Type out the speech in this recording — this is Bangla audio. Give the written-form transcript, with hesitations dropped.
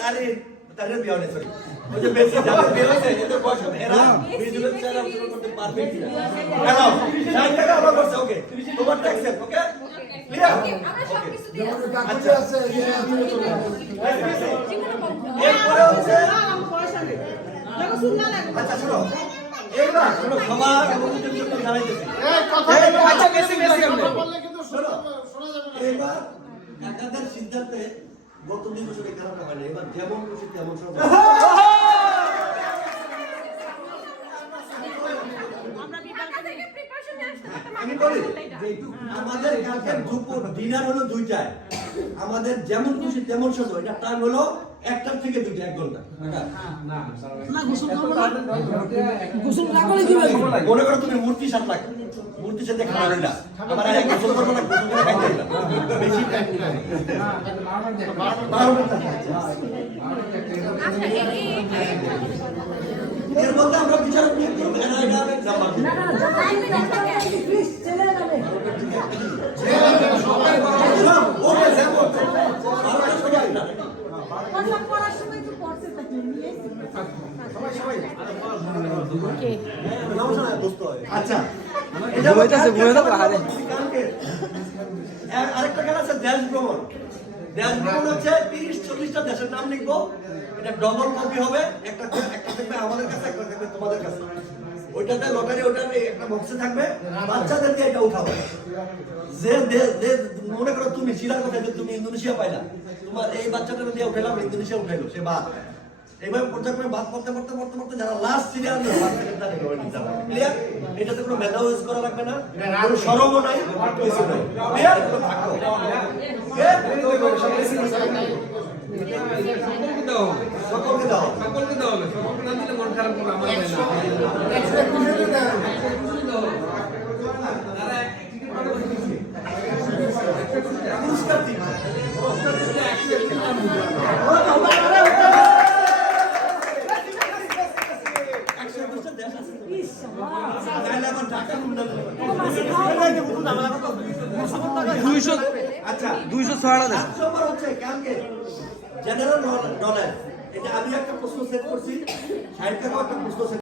তারে বিয়ে হলে সরি ওই যে বেশি যাবে বিয়ে হয়েছে এদের বয়স হবে এরা বিজনেস চালা শুরু করতে পারবে কি না হ্যালো 60 টাকা আমার করছে ওকে তোমার ট্যাক্স ওকে ক্লিয়ার আমরা সব কিছু দিয়ে আচ্ছা আছে এরপরে হচ্ছে আচ্ছা শুনো এইবার শুনো সবার অনুমোদন জন্য জানাইতেছি এই কথা আচ্ছা বেশি কেমনে বললে কিন্তু শোনা যাবে না। এবার একাধার সিদ্ধান্তে গত 2 বছরে খারাপ হয় না এবার যেমন খুশি তেমন সব আমি বলি আমাদের কালকে দুপুর ডিনার হলো 2টায় আমাদের যেমন খুশি তেমন সব এটা টাইম হলো 1টা থেকে 2টা 1 ঘন্টা না গোসল করব না গোসল না করে কি হবে মনে করো তুমি মূর্তি সাথে লাগ মূর্তির সাথে খাওয়া হলো না আমার আগে গোসল করব না গোসল করে খাইতে না বেশি টাইম এর মধ্যে আমরা বিচারক নিয়ে করব না প্লিজ চলে যাবে ওকে যাবো কথা পড়ার সময় তো পড়তে থাকি আচ্ছা আরেকটা খেলা আছে দেশ ভ্রমণ হচ্ছে 30-40টা দেশের নাম লিখবো এটা ডবল কপি হবে একটা থাকবে আমাদের কাছে একটা থাকবে তোমাদের কাছে ওইটাতে লটারি ওটাতে একটা বক্সে থাকবে বাচ্চাদেরকে এটা উঠাবো যে মনে করো তুমি শিলার কথা যে তুমি ইন্দোনেশিয়া পাইলা তোমার এই বাচ্চাটা দিয়ে উঠাইলাম ইন্দোনেশিয়া উঠাইলো সে বাদ এইভাবে পর্যায়ক্রমে বাদ পড়তে যারা লাস্ট সিরিয়াল ক্লিয়ার এটাতে কোনো মেধা ইউজ করা লাগবে না কোনো শরমও নাই কিছু নাই ক্লিয়ার সকলকে দাও সকলকে দাও সকলকে না দিলে মন খারাপ করবে আমার পুরস্কার দিন আচ্ছা 206 হচ্ছে কালকে জেনারেল নলেজ এটা আমি একটা প্রশ্ন সেট করছি 60 টাকা একটা প্রশ্ন